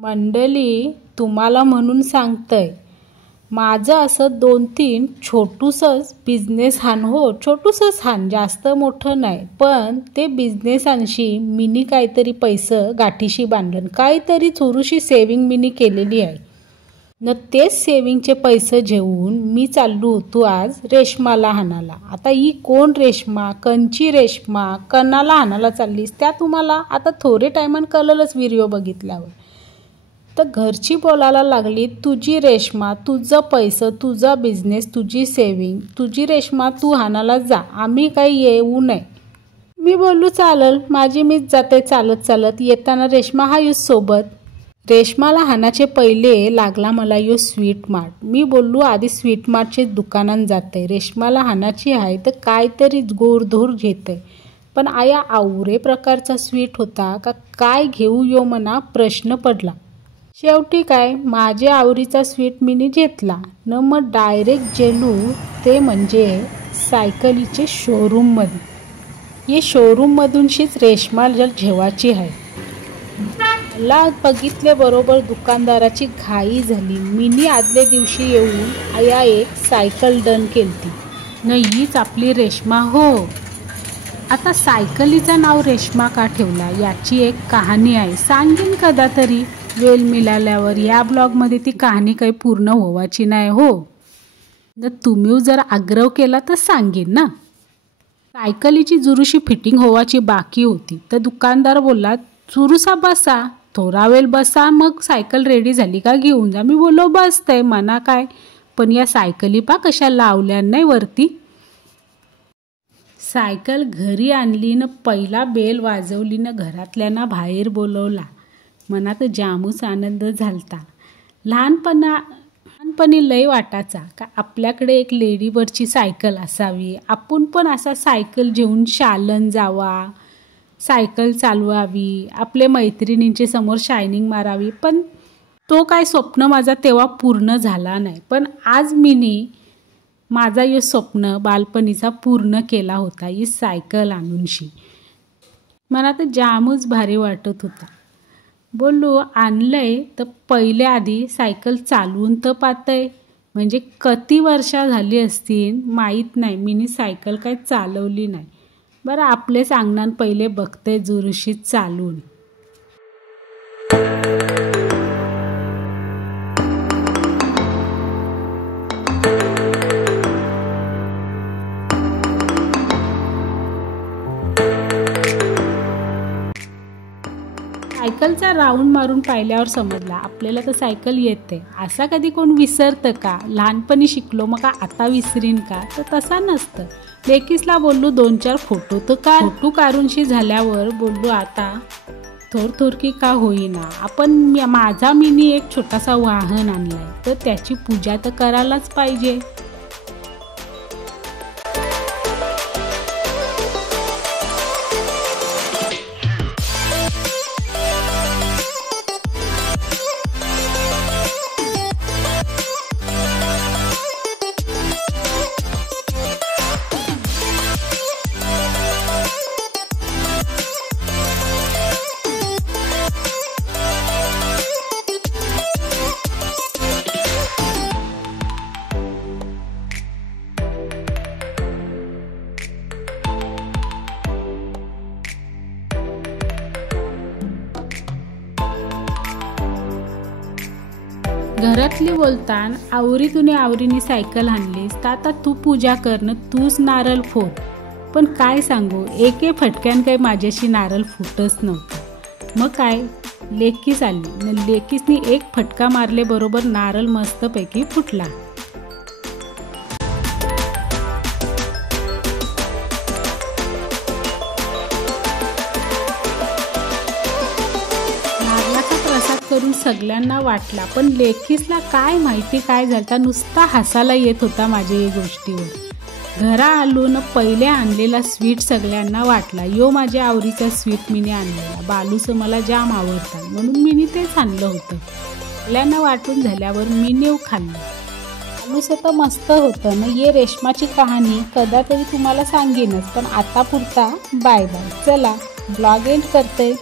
मंडळी, तुम्हाला म्हणून सांगतंय, माझं असं 2-3 छोटूसंच बिझनेस हान हो, छोटूसंच हान, जास्त मोठं नाही, पण ते बिझनेसांशी मिनी काहीतरी पैसे गाठीशी बांधलं, काहीतरी थोडीशी सेविंग मिनी केलेली आहे न. तेच सेविंगचे पैसे घेऊन मी चाललो होतो आज रेशमाला हाणाला. आता ही कोण रेशमा, कंची रेशमा, कणाला हाणाला चाललीस त्या तुम्हाला आता थोडे टायमान कळलंच व्हिडिओ बघितल्यावर. तर घरची बोलायला लागली, तुझी रेशमा, तुझं पैसे, तुझा बिझनेस, तुझी सेविंग, तुझी रेशमा, तू हाणाला जा, आम्ही काही येऊ नये. मी बोललो चालल, माझी मीच जाते चालत चालत. येताना रेशमा हा यूज सोबत. रेशमाला हाणाचे पहिले लागला मला यो स्वीट मार्ट. मी बोललो आधी स्वीट मार्टचे दुकानात जाते, रेशमाला हाणाची आहे तर काहीतरी गोरधोर घेते. पण आया आवरे प्रकारचा स्वीट होता का काय घेऊ यो मना प्रश्न पडला. शेवटी काय माझ्या आवडीचा स्वीट मीनी घेतला न. मग डायरेक्ट गेलो ते म्हणजे सायकलीचे शोरूममध्ये. हे शोरूममधूनशीच रेशमाला ठेवायची आहे. मला बघितले बरोबर दुकानदाराची घाई झाली. मीनी आदल्या दिवशी येऊन आया एक सायकल डन केलती न. हीच आपली रेशमा हो. आता सायकलीचं नाव रेशमा का ठेवला याची एक कहाणी आहे, सांगेन कदा तरी वेळ मिळाल्यावर. या ब्लॉगमध्ये ती कहाणी काही पूर्ण व्हायची नाही हो न. तुम्ही जर आग्रह केला तर सांगेन ना. सायकलीची जुरूशी फिटिंग व्हायची बाकी होती तर दुकानदार बोलला चुरूसा बसा, थोडा वेळ बसा, मग सायकल रेडी झाली का घेऊन जा. मी बोललो बसतंय म्हणा काय, पण या सायकली पा कशा लावल्या नाही वरती. सायकल घरी आणली न पहिला बेल वाजवली न घरातल्यांना बाहेर बोलवला. मनात जामूच आनंद झालता. लहानपणी लय वाटायचा का आपल्याकडे एक लेडीबरची सायकल असावी, आपण पण असा सायकल घेऊन शालन जावा, सायकल चालवावी, आपल्या मैत्रिणींच्या समोर शायनिंग मारावी. पण तो काय स्वप्न माझा तेव्हा पूर्ण झाला नाही. पण आज मीनी माझा हे स्वप्न बालपणीचा पूर्ण केला होता. ही सायकल आणूनशी मला तर जामच भारी वाटत होता. बोललो आणलंय तर पहिले आधी सायकल चालवून तर पाहतंय, म्हणजे किती वर्ष झाली असतील माहीत नाही, मीनी सायकल काय चालवली नाही. बरं आपले सांगणार पहिले बघते जुरुशीत चालून. सायकलचा राऊंड मारून पाहिल्यावर समजला आपल्याला तर सायकल येते. असा कधी कोण विसरतं का? लहानपणी शिकलो मग का आता विसरीन का? तर तसा नसतं. लेकीसला बोललो 2-4 फोटो तर काढ. फोटो काढूनशी झाल्यावर बोललो आता थोरकी का होईना, आपण माझा मीनी एक छोटासा वाहन आणलाय तर त्याची पूजा तर करायलाच पाहिजे. घरातली बोलतान आवरीने सायकल आणलीस तर आता तू पूजा करणं, तूच नारळ फोड. पण काय सांगू, एके फटक्यान काही माझ्याशी नारळ फुटच नव्हतं. मग काय लेकीस आली, लेकीसनी एक फटका मारले बरोबर नारळ मस्तपैकी फुटला. करून सगळ्यांना वाटला, पण लेकीसला काय माहिती काय झालं, नुसता हसायला येत होता माझ्या या गोष्टीवर. घरा आलो न पहिले आणलेला स्वीट सगळ्यांना वाटला. यो माझ्या आवडीचा स्वीट मीने आणलेला, बालूचं मला जाम आवडतात म्हणून मीने तेच आणलं होतं. सगळ्यांना वाटून झाल्यावर मीने खाल्लं. बालूचं तर मस्त होतं न. ये रेशमाची कहाणी कदा तरी तुम्हाला सांगेनच, पण आता पुरता बाय बाय. चला ब्लॉग एंड करते.